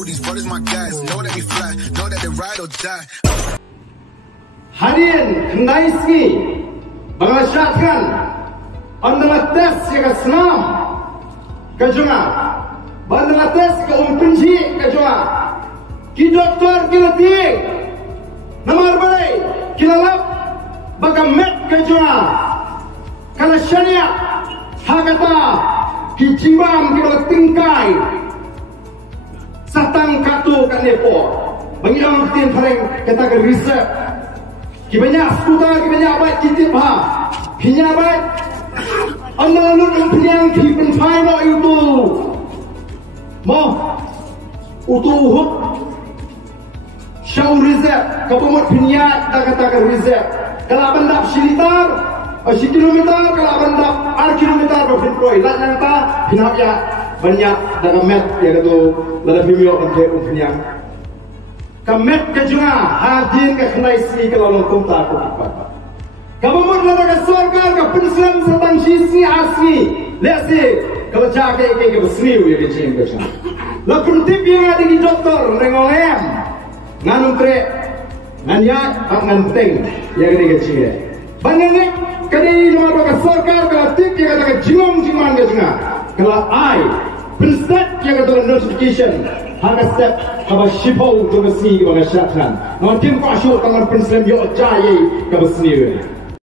know these brothers my guys. Know that we fly, know that they ride or die. Hadirin kendai ski mengesahkan adalah tes yang senam kejunga adalah tes ke umpenci kejunga ki doktor kila tiik nomor balai kila lap baka met kejunga kala syariah hakata ki jiwam kila tingkai satang katu kan depo bagi orang tin paling kata ke riset ki banyak skuter ki banyak baik titip ha pinya baik anda lalu pinyang ki penfai no itu mo utu hut syau riset kabumut pinya tak kata ke riset kalau bandap silitar 10 kilometer kalau bandap 4 kilometer berpinproi lah nanta pinap ya banyak dalam met ya kata dalam video dan ke pinyang kamet kejunga hadin ke khnai si kalau longkong tak apa kamu mau lara sorga ke penslam setang sisi asli lesi kalau jaga ke besni we ke jing ke sana la kuntip yang ada di doktor rengolem nganum tre nanya ngan teng yang ke jing bangane kadi nomor ke sorga ke tip yang ada ke jingong jingman ke sana kalau ai pensat yang ada notification harga step kaba shipau to besni ke bangasatan non tim ko asyo tangan penslam yo jai ke besni